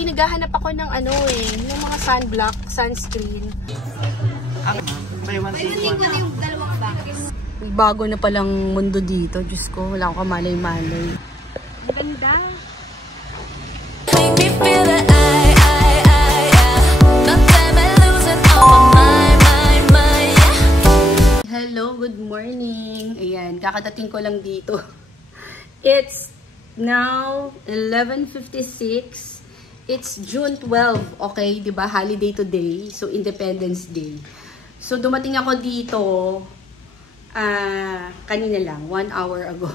Actually, naghahanap ako ng ano eh, ng mga sunblock, sunscreen. May one yung dalawang box. Bago na palang mundo dito. Diyos ko, wala akong kamalay-malay. Ang ganda. Hello, good morning. Ayan, kakadating ko lang dito. It's now 11:56. It's June 12, okay? Diba? Holiday today. So, Independence Day. So, dumating ako dito kanina lang, 1 hour ago.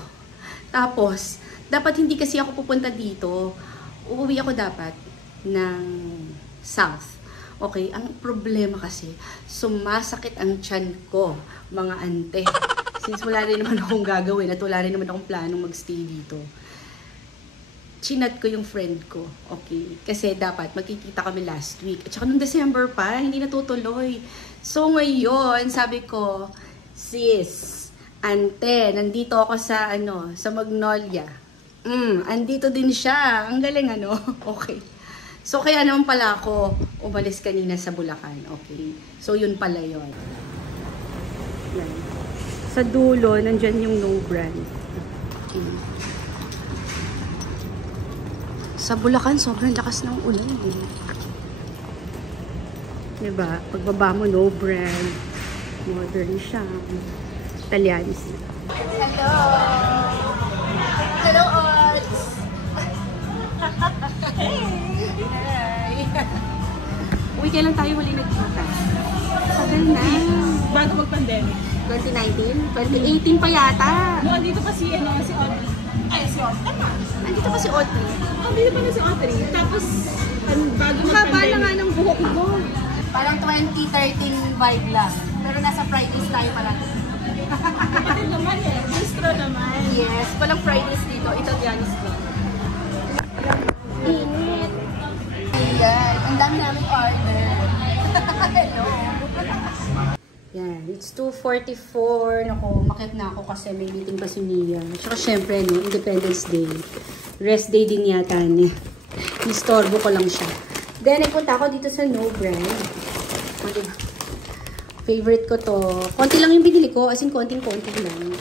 Tapos, dapat hindi kasi ako pupunta dito. Uuwi ako dapat ng south. Okay? Ang problema kasi, sumasakit ang tiyan ko, mga ante. Since wala rin naman akong gagawin at wala rin naman akong planong magstay dito. Chinat ko yung friend ko, okay? Kasi dapat magkikita kami last week. At saka nung December pa, hindi natutuloy. So ngayon, sabi ko, sis, ante, nandito ako sa, sa Magnolia. Andito din siya. Ang galing, Okay. So kaya naman pala ako umalis kanina sa Bulacan, okay? So yun pala yun. Yan. Sa dulo, nandyan yung no brand. Okay. Sa Bulacan, sobrang lakas ng ulan. Diba? Pagbaba mo, no brand. Modern siya. Italianis. Hello! Hello, Odds! Hey! Uy, kailan tayo huli nagkita? Tagal na. Bago mag-pandemic. 2019? 2018 pa yata. No, andito pa si Audrey. Ay, si Audrey. Andito pa si Audrey. Andito pa na si Audrey. Tapos, bago mag-pandemic. Haba na nga ng buhok mo. Parang 2013 vibe lang. Pero nasa Fridays tayo pala. Kapatid naman eh. Bistro naman. Yes, walang Fridays dito. Italianis ko. Init. Ayan. Ang dami namin order. Hello. Yan. It's 2:44. Naku, makit na ako kasi may meeting pa si Nia. Tsaka syempre, Independence Day. Rest day din yata niya. Istorbo ko lang siya. Then, nagpunta ako dito sa No Brand. Diba? Favorite ko to. Konti lang yung binili ko. As in, konting-konti lang.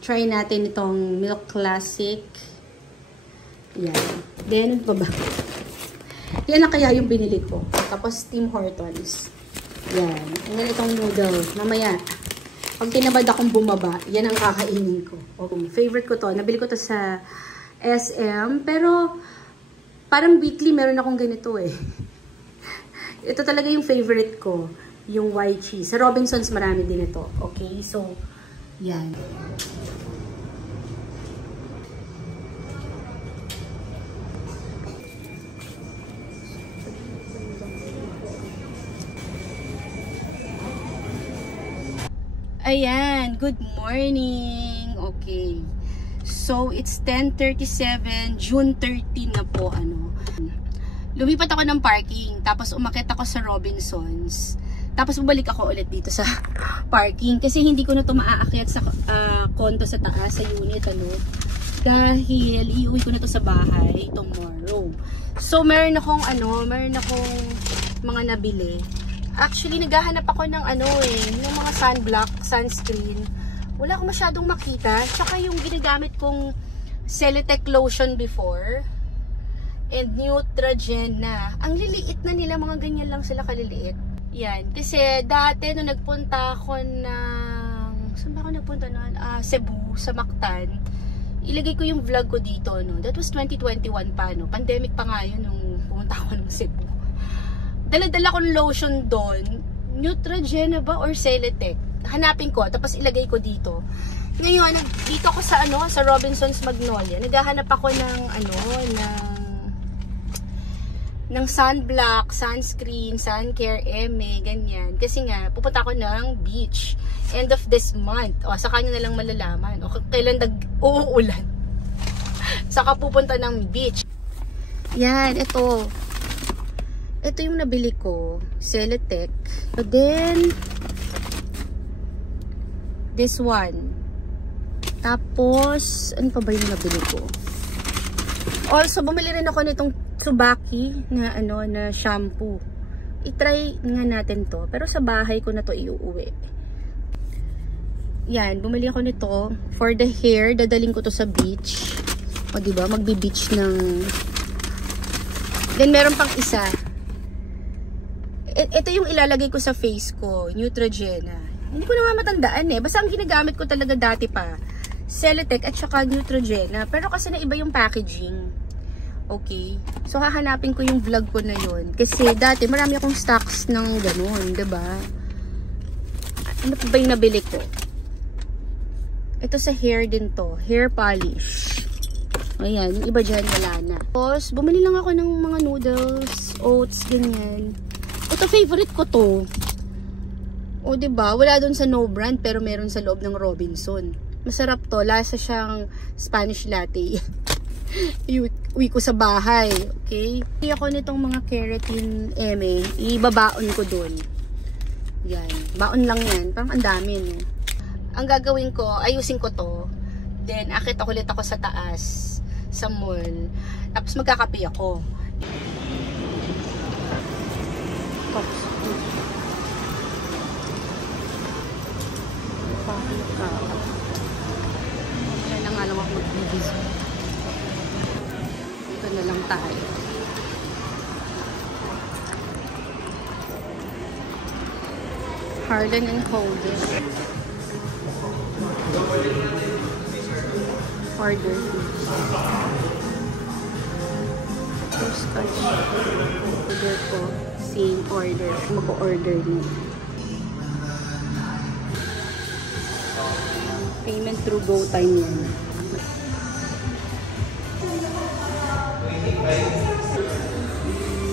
Try natin itong Milk Classic. Yan. Then, baba. Yan na kaya yung binili ko. Tapos, Tim Hortons. Yan. Yan itong noodle. Mamaya, pag tinabad akong bumaba, yan ang kakainin ko. Okay. Favorite ko to. Nabili ko to sa SM. Pero, parang weekly meron akong ganito eh. Ito talaga yung favorite ko. Yung white cheese. Sa Robinsons marami din ito. Okay? So, yan. Ayan. Good morning. Okay. So, it's 10:37. June 13 na po. Lumipat ako ng parking. Tapos, umakyat ako sa Robinsons. Tapos, bumalik ako ulit dito sa parking. Kasi hindi ko na ito maaakyat sa condo sa taas, sa unit. Dahil, iuwi ko na ito sa bahay tomorrow. So, meron akong mga nabili. Actually, naghahanap ako ng ng mga sunblock, sunscreen. Wala akong masyadong makita. Tsaka yung ginagamit kong Celetec lotion before. And Neutrogena. Ang liliit na nila. Mga ganyan lang sila kaliliit. Yan. Kasi dati nung nagpunta ako ng... Saan ba ako nagpunta nun? Cebu, sa Mactan. Ilagay ko yung vlog ko dito. That was 2021 pa. Pandemic pa nga yun nung pumunta ako ng Cebu. Dala-dala ko ng lotion doon. Neutrogena ba or Celetec? Hanapin ko. Tapos ilagay ko dito. Ngayon, dito ako sa sa Robinsons Magnolia. Naghahanap ako ng sunblock, sunscreen, suncare, ganyan. Kasi nga, pupunta ako ng beach. End of this month. O, saka nyo na lang malalaman. O, kailan uuulan. Saka pupunta ng beach. Yan, ito. Ito yung nabili ko. Celetec. But then, this one. Tapos, ano pa ba yung nabili ko? Also, bumili rin ako nitong Tsubaki na na shampoo. I-try nga natin to. Pero sa bahay ko na to iuuwi. Yan, bumili ako nito for the hair. Dadaling ko to sa beach. O diba, magbi-beach ng... Then meron pang isa. Ito yung ilalagay ko sa face ko, Neutrogena. Hindi ko na nga matandaan eh. Basta ang ginagamit ko talaga dati pa, Celotex at saka Neutrogena. Pero kasi na iba yung packaging. Okay. So hahanapin ko yung vlog ko na yun. Kasi dati marami akong stocks ng ganun, diba? Ano pa ba yung nabili ko? Ito sa hair din to. Hair polish. Ayan, yung iba dyan wala na. Tapos, bumili lang ako ng mga noodles, oats, ganyan. Ito, favorite ko to. O, diba? Wala dun sa no brand, pero meron sa loob ng Robinson. Masarap to. Lasa siyang Spanish latte. Uwi ko sa bahay. Okay? Hindi ako nitong mga keratin eme. Ibabaon ko dun. Yan. Baon lang yan. Parang ang dami, no? Ang gagawin ko, ayusin ko to. Then, akit ako ulit ako sa taas. Sa mall. Tapos magkakape ako. Kaya na nga lang ako mag-video. Dito na lang tayo. Harlan and Holden. Order. Scotch. Order ko. Same order. Mag-order na. Payment through GoTime yan.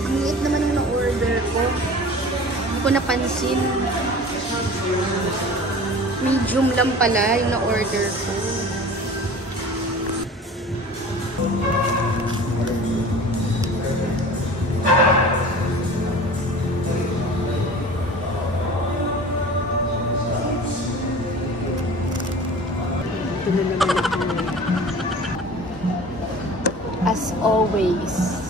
Ang liit naman yung na-order ko. Hindi ko napansin. Medium lang pala yung na-order ko. Ito na naman ako. As always.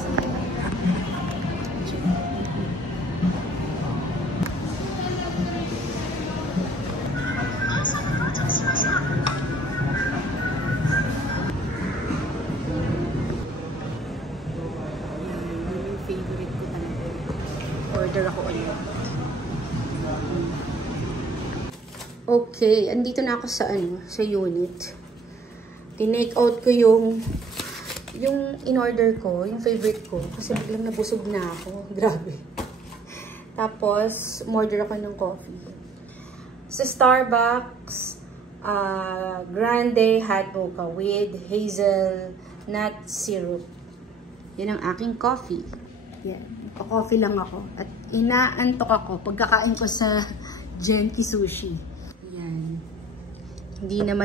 Favorite ko talaga. Order ako ulit. Okay, andito na ako sa sa unit. Tinake out ko yung in-order ko, yung favorite ko kasi biglang nabusog na ako. Grabe. Tapos umorder ako ng coffee. Sa Starbucks, grande hot mocha with hazelnut syrup. Yan ang aking coffee. Yan. Pa-coffee lang ako. At inaantok ako pagkakain ko sa Genki Sushi. Yan. Hindi na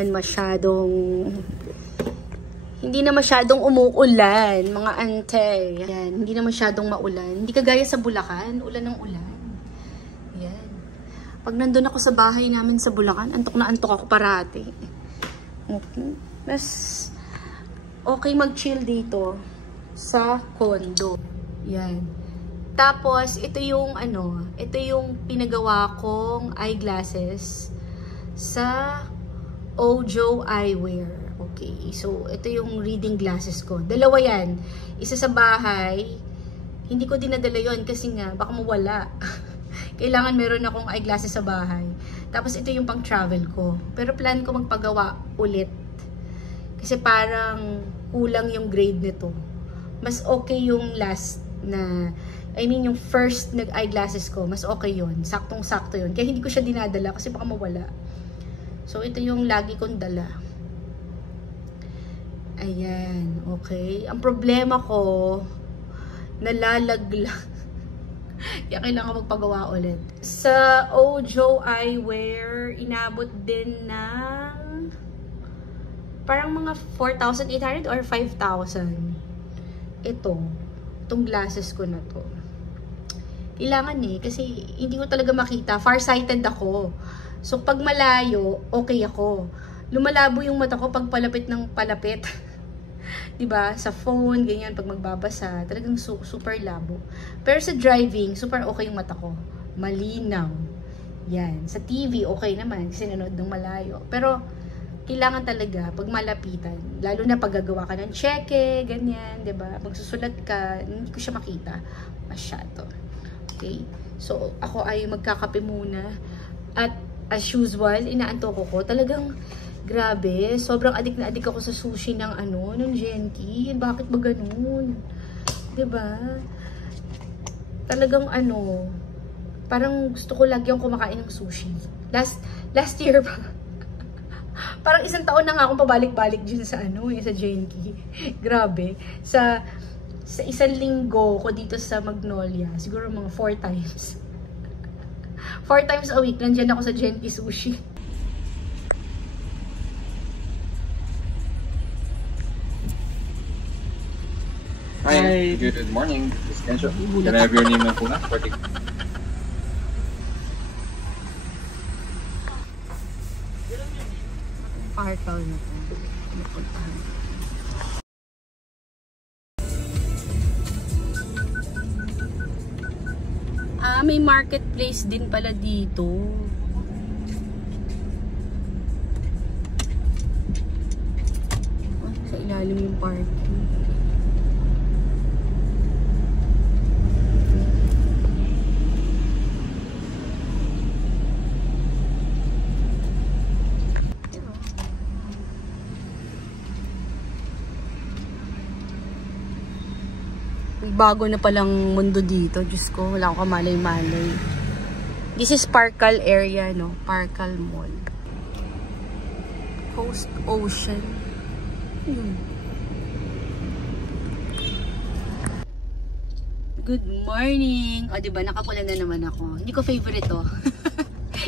masyadong umuulan, mga ante. Yan. Hindi na masyadong maulan. Hindi kagaya sa Bulacan. Ulan ng ulan. Yan. Pag nandun ako sa bahay namin sa Bulacan, antok na antok ako parati. Okay. Mas okay mag-chill dito sa condo. Yan. Tapos, ito yung pinagawa kong eyeglasses sa Ojo Eyewear. Okay. So, ito yung reading glasses ko. Dalawa yan. Isa sa bahay. Hindi ko dinadala yon kasi nga, baka mawala. Kailangan meron akong eyeglasses sa bahay. Tapos, ito yung pang-travel ko. Pero plan ko magpagawa ulit. Kasi parang kulang yung grade nito. Mas okay yung last na, yung first nag-eyeglasses ko, mas okay yun. Saktong-sakto yun. Kaya hindi ko siya dinadala kasi baka mawala. So, ito yung lagi kong dala. Ayan, okay. Ang problema ko, nalalaglag. Kaya kailangan magpagawa ulit. Sa Ojo Eyewear, inabot din ng parang mga 4,800 or 5,000. Itong glasses ko na to. Kailangan kasi hindi ko talaga makita. Farsighted ako. So, pag malayo, okay ako. Lumalabo yung mata ko pag palapit ng palapit. Diba? Sa phone, ganyan, pag magbabasa, talagang super labo. Pero sa driving, super okay yung mata ko. Malinaw. Yan. Sa TV, okay naman, kasi nanood ng malayo. Pero, kailangan talaga, pag malapitan, lalo na pag gagawa ka ng cheque, ganyan, diba? Magsusulat ka, hindi ko siya makita. Masyado. Okay? So, ako ay magkakape muna. At, as usual, inaantok ko. Talagang, grabe, sobrang adik na adik ako sa sushi ng ng Genki. Bakit ba ganun? 'Di ba? Talagang parang gusto ko lagi akong kumakain ng sushi. Last year pa. Parang isang taon na nga akong pabalik-balik dyan sa sa Genki. Grabe. Sa isang linggo ko dito sa Magnolia, siguro mga 4 times. 4 times a week nandiyan ako sa Genki Sushi. Hi, good morning. This is Kensho. Can I have your name and phone number? Parkal na to. May marketplace din pala dito. Sa ilalim yung parking. Bago na palang mundo dito. Diyos ko, wala akong kamalay-malay. This is Parkal area, no? Parkal Mall. Coast Ocean. Good morning! O, diba? Nakapula na naman ako. Hindi ko favorite to.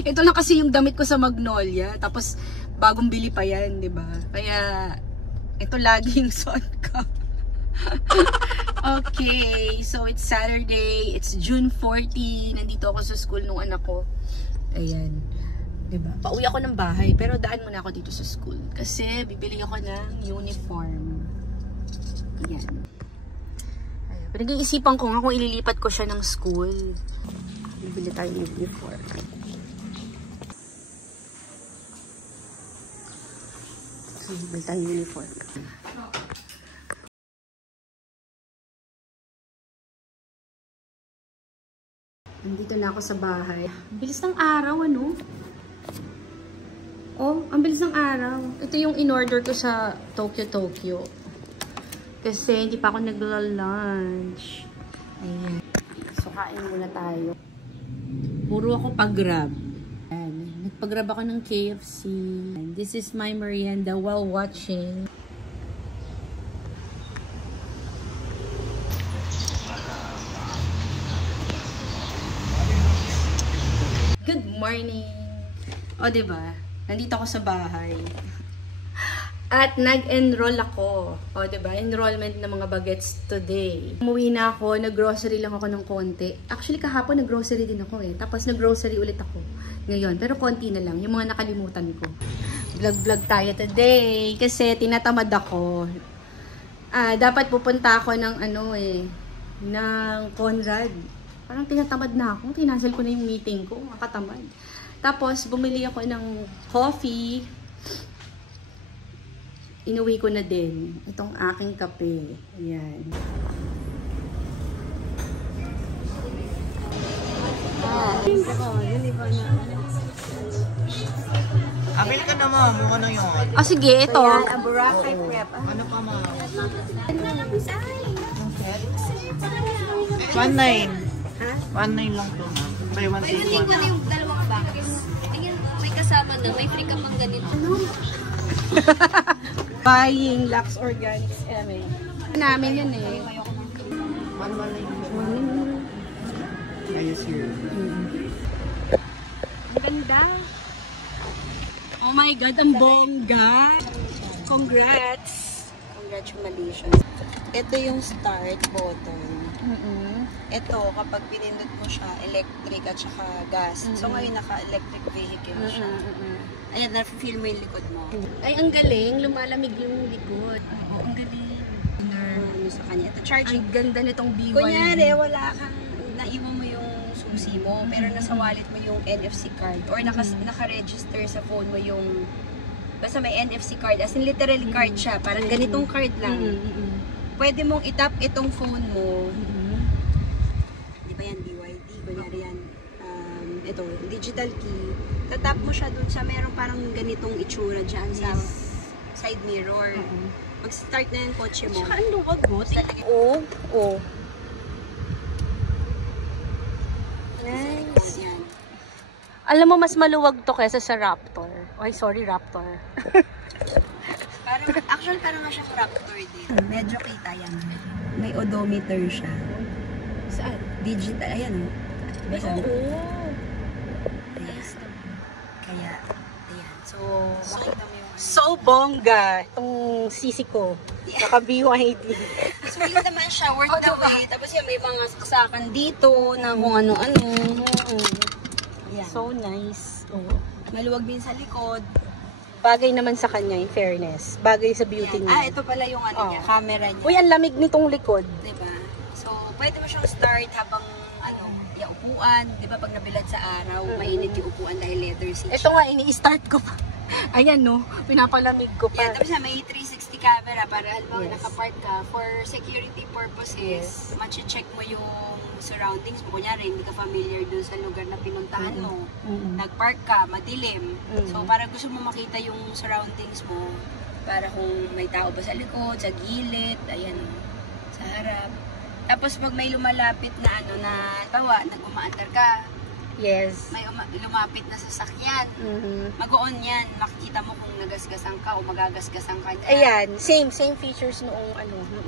Ito lang kasi yung damit ko sa Magnolia. Tapos, bagong bili pa yan, diba? Kaya, ito laging suot ko. Okay, so it's Saturday, it's June 14, nandito ako sa school nung anak ko. Ayan, diba? Pauwi ako ng bahay, pero daan muna ako dito sa school. Kasi bibili ako ng uniform. Ayan. Pinag-iisipan ko nga kung ililipat ko siya ng school. Bibili tayo ng uniform. Bibili tayo ng uniform. Nandito na ako sa bahay. Ang bilis ng araw, ano? Oh, ang bilis ng araw. Ito yung in-order ko sa Tokyo. Kasi hindi pa ako nagla-lunch. Ayan. So, kain muna tayo. Puro ako pag-grab. Ayan. Nagpag-grab ako ng KFC. And this is my merienda while watching. Good morning! O, diba? Nandito ako sa bahay. At nag-enroll ako. O, diba? Enrollment ng mga bagets today. Umuwi na ako. Nag-grocery lang ako ng konti. Actually, kahapon nag-grocery din ako eh. Tapos nag-grocery ulit ako ngayon. Pero konti na lang. Yung mga nakalimutan ko. Vlog-vlog tayo today. Kasi tinatamad ako. Dapat pupunta ako ng ng Conrad. Parang tinatamad na ako. Tinansel ko na yung meeting ko. Makatamad. Tapos, bumili ako ng coffee. Inuwi ko na din. Itong aking kape. Ayan. Abili ka na, ma'am. Mukha na yun. Sige, ito. Ayan, ang Boracay prep. Ano pa, ma'am? 1.9. 1.9 lang to, ma'am. Buy one, take Pwede one. ko na yung dalawang box. Tingnan, may kasama na. May free ka pang ganito. Buying Lux Organics MA. Namin yan eh. 1.9. Ayos here. Ang ganda. Oh my God, ang bongga. Congrats. Congratulations. Ito yung start button. Ito, kapag pinindot mo siya, electric at saka gas. So ngayon, naka-electric vehicle siya. Ayan, na-feel mo yung likod mo. Ay, ang galing. Lumalamig yung likod. Oo, ang galing. sa kanya. Ito, charging. Ang ganda nitong BYD. Kunyari, wala kang, naiwan mo yung susi mo, pero nasa wallet mo yung NFC card, or naka-register sa phone mo yung, basta may NFC card, as in literally card siya, parang ganitong card lang. Pwede mong itap itong phone mo. Di ba yan, BYD? Kunyari yan, ito, digital key. Tatap mo siya dun sa, meron parang ganitong itsura dyan sa side mirror. Mag-start na yung kotse mo. Tsaka ang luwag mo. Oo. Nice. Yan. Alam mo, mas maluwag to kesa sa Raptor. Ay, sorry, Raptor. Parang, actually, parang nga siya Raptor din. Medyo kita yan. May odometer siya. Saan? Digital, ayan o. Basta. Oo. Nice. Kaya, ayan. So, makita mo yung So bongga itong sisi ko. Naka BYD. sulit naman siya, worth the wait. Tapos yan, may mga saksakan dito na kung ano-ano. Yan. So nice. Maluwag din sa likod. Bagay naman sa kanya, in fairness. Bagay sa beauty Yan. niya. Ito pala yung niya, camera niya. Uy, ang lamig nitong likod. Diba? So, pwede mo siyang start habang yung upuan. Diba pag nabilad sa araw, mainit yung upuan dahil leather seat. Ito nga, ini-start ko pa. Ayan no, pinapalamig ko pa. Yan, tapos may 360 camera para halimbawa Yes. nakapark ka for security purposes. Machi-check mo yung surroundings mo. Kunyari, hindi ka familiar dun sa lugar na pinuntahan mo. Nagpark ka, madilim. So, para gusto mo makita yung surroundings mo, para kung may tao ba sa likod, sa gilid, ayan, sa harap. Tapos, pag may lumalapit na nag-umaandar ka, Yes. may lumapit na sasakyan, mag-on yan. Makikita mo kung nagasgasan ka o magagasgasan ka niya. Ayan, same features noong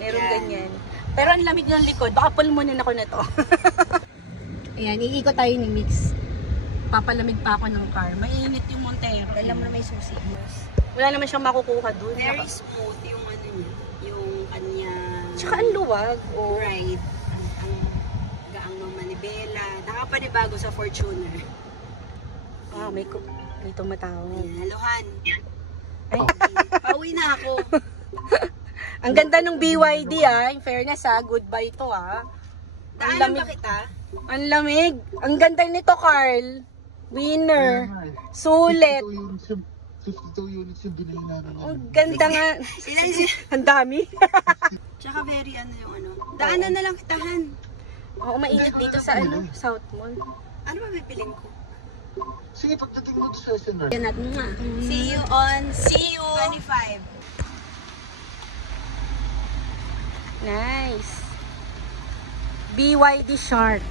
meron Yan. ganyan. Pero ang lamig ng likod, baka pulmonin ako na to. Ayan, iikot tayo ni Mix. Papalamig pa ako ng car. Mainit yung Montero. Alam mo na may susi. Wala naman siyang makukuha dun. Very smooth yung niya, yung kanya. Tsaka ang luwag. Right. Ang gaang ng manibela. Nakapanibago sa Fortuner. May tumatawag. Ayan, haluhan. Ay. Pauwi na ako. Ang ganda ng BYD in fairness goodbye to Daanan ba kita? Ang lamig. Ang ganda nito, Carl. Winner. Sulit. 52 units yung binayin namin. Ang ganda nga. Ang dami. Tsaka very Daanan na lang kitahan. Oo, mainit dito sa South Mall. Ano ba bipiling ko? Sige, pagdating mo sa SNR. Yan natin nga. See you on 25. Nice. BYD Shark.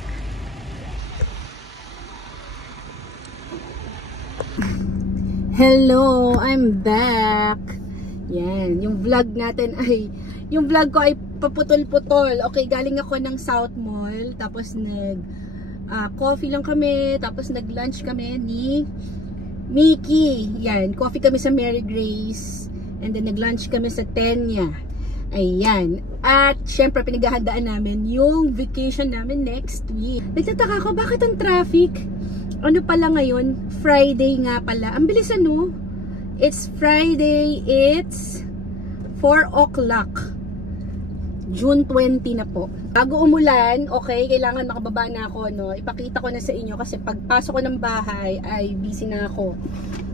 Hello, I'm back. Yan, yung vlog natin yung vlog ko ay paputol-putol. Okay, galing ako ng South Mall, tapos coffee lang kami, tapos nag-lunch kami ni Mickey. Yan, coffee kami sa Mary Grace, and then nag-lunch kami sa Tenya. Ayan. At syempre pinaghahandaan namin yung vacation namin next week. Nagtataka ako, bakit ang traffic? Ano pala ngayon? Friday nga pala. Ang bilis It's Friday. It's 4 o'clock. June 20 na po. Bago umulan, okay, kailangan makababa na ako, Ipakita ko na sa inyo kasi pagpasok ko ng bahay ay busy na ako.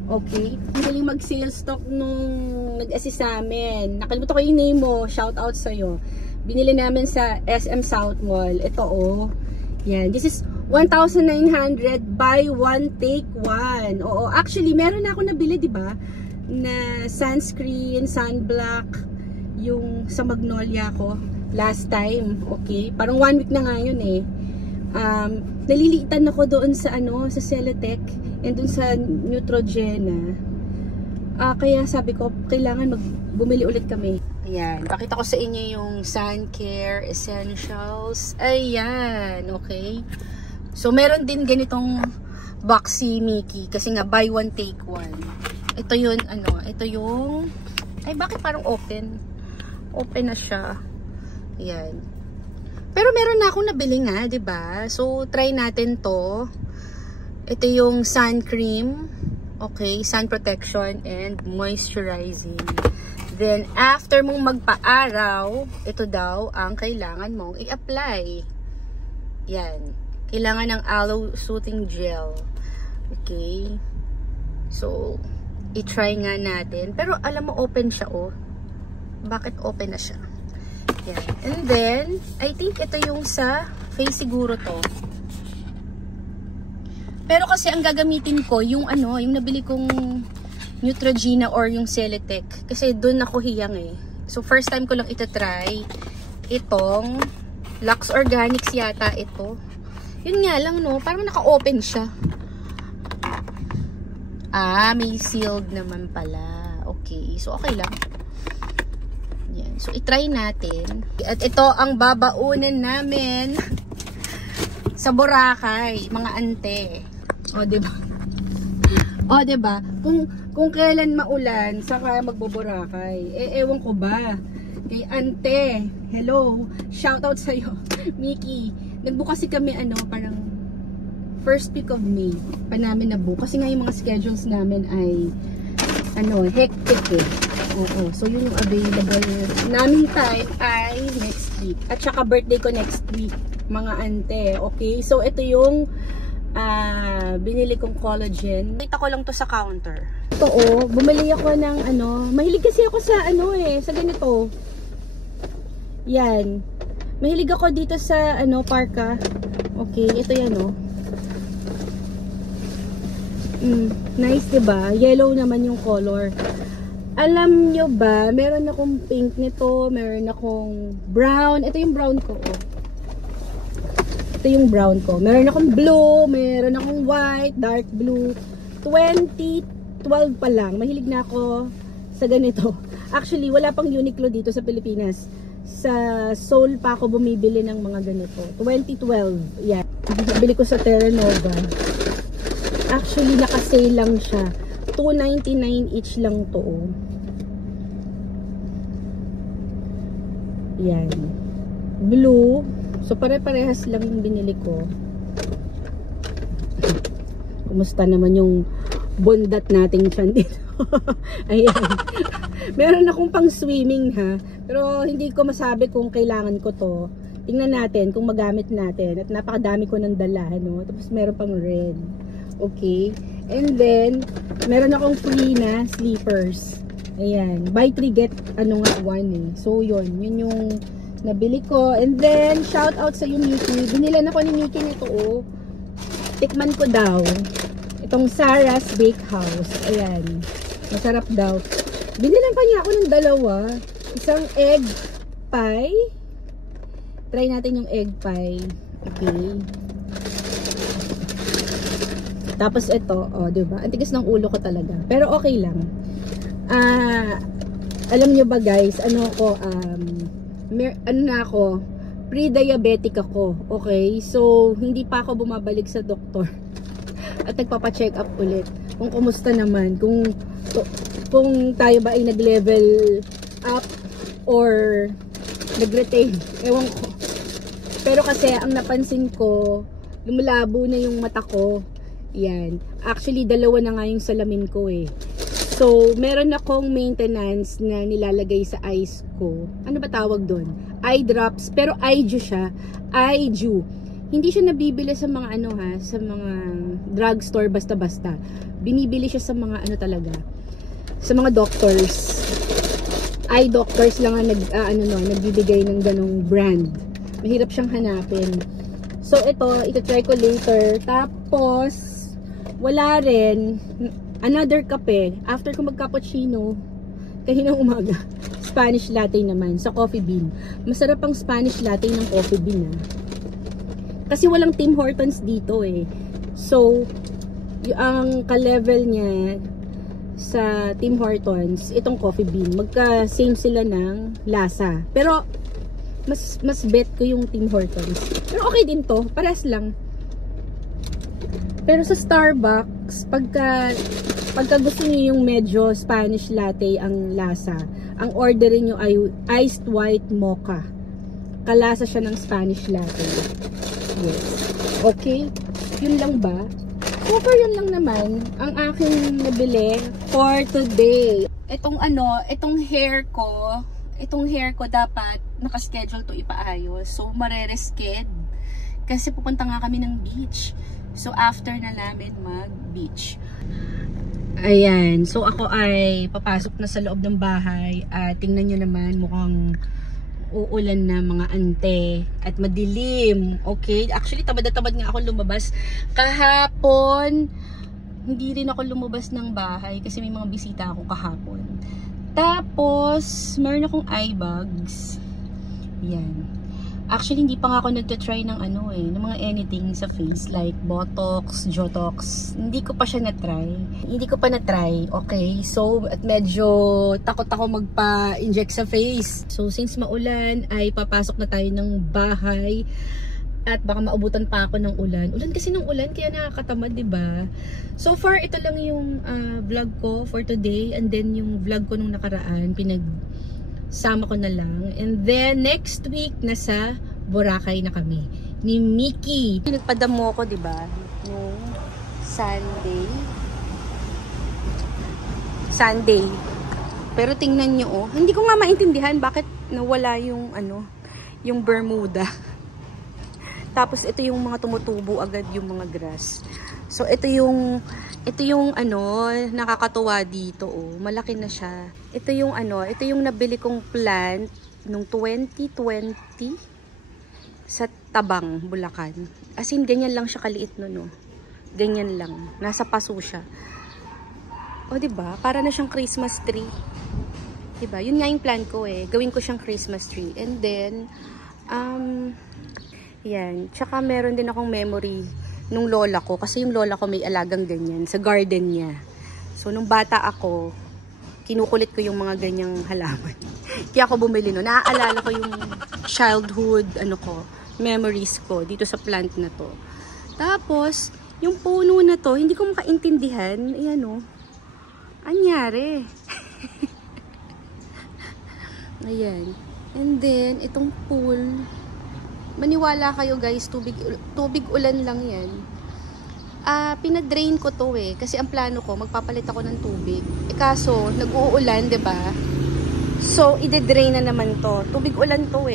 Okay? Ang galing mag-sales stock nung nag-assist sa amin. Nakalimutan ko yung name mo. Shout out sa'yo. Binili namin sa SM South Mall. Ito Yan. This is 1,900 buy one take one. Oo, actually meron na ako nabili, 'di ba? Na sunscreen, sunblock yung sa Magnolia ko last time. Okay? Parang 1 week na nga yun naliliitan ako doon sa sa Celotex and doon sa Neutrogena. Kaya sabi ko, kailangan bumili ulit kami. Ayan, pakita ko sa inyo yung Sun Care Essentials. Ayan, okay. So, meron din ganitong box si Mickey kasi nga buy one take one. Ito yun, ito yung, ay bakit parang open? Open na siya. Ayan. Pero meron na akong nabili nga, 'di ba? So, try natin to. Ito yung sun cream. Okay, sun protection and moisturizing. Then, after mong magpa-araw, ito daw ang kailangan mong i-apply. Yan. Kailangan ng aloe soothing gel. Okay. So, i-try nga natin. Pero, alam mo, open siya, oh. Bakit open na siya? Yan. And then, I think ito yung sa face siguro to. Pero kasi ang gagamitin ko, yung ano, yung nabili kong Neutrogena or yung Celetec. Kasi doon ako hiyang eh. So, first time ko lang itatry itong Lux Organics yata ito. Yun nga lang, no? Parang naka-open siya. Ah, may sealed naman pala. Okay. So, okay lang. Yan. So, itry natin. At ito ang babaunan namin sa Boracay, mga ante. O, diba? O, diba? Kung kailan maulan, saka magboborakay. Eh, ewan ko ba? Kay ante, hello, shoutout sa'yo, Mickey. Nagbukas kami, ano, parang first week of May, pa namin nabook. Kasi nga yung mga schedules namin ay, ano, hectic eh. Oo, so yun yung available naming time ay next week. At saka birthday ko next week, mga ante. Okay, so ito yung binili kong collagen. Kita ko lang to sa counter. Ito bumili ako ng ano, mahilig kasi ako sa ano sa ganito. Yan. Mahilig ako dito sa ano, parka. Okay, ito yan nice, diba? Yellow naman yung color. Alam nyo ba, meron akong pink nito, meron akong brown. Ito yung brown ko, Ito yung brown ko. Meron akong blue, meron akong white, dark blue. 2012 pa lang. Mahilig na ako sa ganito. Actually, wala pang Uniqlo dito sa Pilipinas. Sa Seoul pa ako bumibili ng mga ganito. 2012. Yan. Bili ko sa Terra Nova. Actually, naka-sale lang siya. $2.99 each lang to. Yan. Blue. So, pare-parehas lang yung binili ko. Kumusta naman yung bondat nating tiyan dito? Ayan. Meron akong pang swimming ha. Pero hindi ko masabi kung kailangan ko to. Tingnan natin kung magamit natin. At napakadami ko ng dala. No? Tapos meron pang red. Okay. And then, meron akong free na sleepers. Ayan. Buy 3 get 1 eh. So, yun. Yun yung nabili ko. And then, shout out sa yung Mickey. Binilan ako ni Mickey nito Tikman ko daw. Itong Sarah's Bakehouse. Ayan. Masarap daw. Binilan pa niya ako ng dalawa. Isang egg pie. Try natin yung egg pie. Okay. Tapos ito, diba? Ang tigas ng ulo ko talaga. Pero okay lang. Alam nyo ba guys, ano na ako, pre-diabetic ako. Okay? So, hindi pa ako bumabalik sa doktor. At nagpapa-check up ulit. Kung kumusta naman. Kung tayo ba ay nag-level up or nag-retain. Ewan ko. Pero kasi, ang napansin ko, lumalabo na yung mata ko. Yan. Actually, dalawa na nga yung salamin ko eh. So, meron akong maintenance na nilalagay sa eyes ko. Ano ba tawag doon? Eye drops. Pero Eyeju siya. Eyeju. Hindi siya nabibili sa mga sa mga drugstore basta-basta. Binibili siya sa mga talaga. Sa mga doctors. Eye doctors lang ang nagbibigay ng ganong brand. Mahirap siyang hanapin. So, ito-try ko later. Tapos, wala rin. Another kape, after ko mag-cappuccino, kaninang umaga, Spanish latte naman, sa Coffee Bean. Masarap ang Spanish latte ng Coffee Bean, Kasi walang Tim Hortons dito, eh. So, ang ka-level niya sa Tim Hortons, itong Coffee Bean, magka-same sila ng lasa. Pero, mas bet ko yung Tim Hortons. Pero okay din to, parehas lang. Pero sa Starbucks, pagka gusto niyo yung medyo Spanish latte ang lasa, ang orderin niyo ay iced white mocha. Kalasa siya ng Spanish latte. Yes. Okay? Yun lang ba? So far yun lang naman ang aking nabili for today. itong hair ko dapat nakaschedule to ipaayos. So, mareresked. Kasi pupunta nga kami ng beach. So, after na namin mag-beach. Ayan. So, ako ay papasok na sa loob ng bahay. Tingnan nyo naman, mukhang uulan na mga ante. At madilim. Okay? Actually, tamad na tamad nga ako lumabas. Kahapon, hindi rin ako lumabas ng bahay kasi may mga bisita ako kahapon. Tapos, meron akong eye bags. Yan. Actually, hindi pa nga ako nagtatry ng ng mga anything sa face. Like, Botox, Jotox. Hindi ko pa siya na-try. Okay? So, at medyo takot ako magpa-inject sa face. So, since maulan, ay papasok na tayo ng bahay. At baka maubutan pa ako ng ulan. Ulan kasi ng ulan, kaya nakakatamad, diba? So far, ito lang yung vlog ko for today. And then, yung vlog ko nung nakaraan, pinagsama ko na lang. And then, next week, nasa Boracay na kami. Ni Mickey. Nagpadamo ko, diba? Yung Sunday. Pero tingnan nyo, hindi ko nga maintindihan bakit nawala yung, yung Bermuda. Tapos ito yung mga tumutubo agad yung mga grass. So ito yung nakakatuwa dito, malaki na siya. Ito yung nabili kong plant nung 2020 sa Tabang, Bulacan. As in ganyan lang siya kaliit no. Ganyan lang. Nasa paso siya. O diba? Para na siyang Christmas tree. Diba? Yun nga yung plan ko Gawin ko siyang Christmas tree. And then yan. Tsaka meron din akong memory nung lola ko. Kasi yung lola ko may alagang ganyan sa garden niya. So, nung bata ako, kinukulit ko yung mga ganyang halaman. Kaya ako bumili no. Naaalala ko yung childhood, memories ko dito sa plant na to. Tapos, yung puno na to, hindi ko makaintindihan. Ayan anyari. Ayan. And then, itong pool, maniwala kayo guys, tubig ulan lang yan. Pinadrain ko to kasi ang plano ko, magpapalit ako ng tubig. Kaso, nag-uulan, diba? So, ide-drain na naman to. Tubig ulan to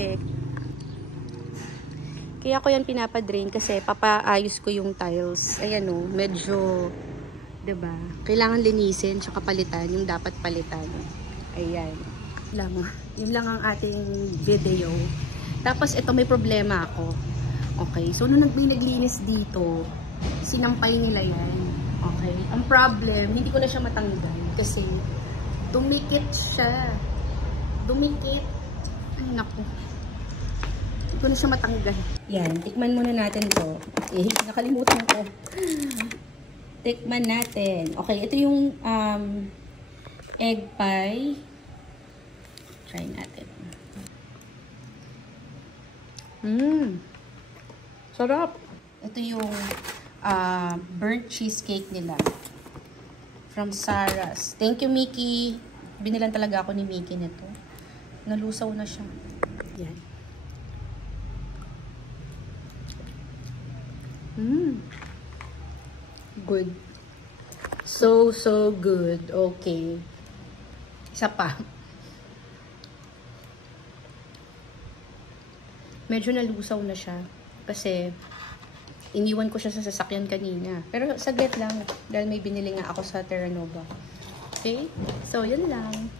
Kaya ko yan pinapadrain kasi papaayos ko yung tiles. Ayan medyo, diba? Kailangan linisin, tsaka palitan, yung dapat palitan. Ayan. Yun lang ang ating video. Tapos, ito may problema ako. Okay. So, nung naglinis dito, sinampay nila yan. Okay. Ang problem, hindi ko na siya matanggal. Kasi, dumikit siya. Dumikit. Ay, naku. Hindi ko na siya matanggal. Yan. Tikman muna natin to. Okay. Nakalimutan ko. Tikman natin. Okay. Ito yung egg pie. Try natin. Sarap. Ito yung burnt cheesecake nila. From Sarah's. Thank you, Mickey. Binilan talaga ako ni Mickey nito. Nalusaw na siya. Yan. Good. So good. Okay. Isa pa. Medyo nalusaw na siya. Kasi, iniwan ko siya sa sasakyan kanina. Pero saglit lang. Dahil may binili nga ako sa Terranova. Okay? So, yun lang.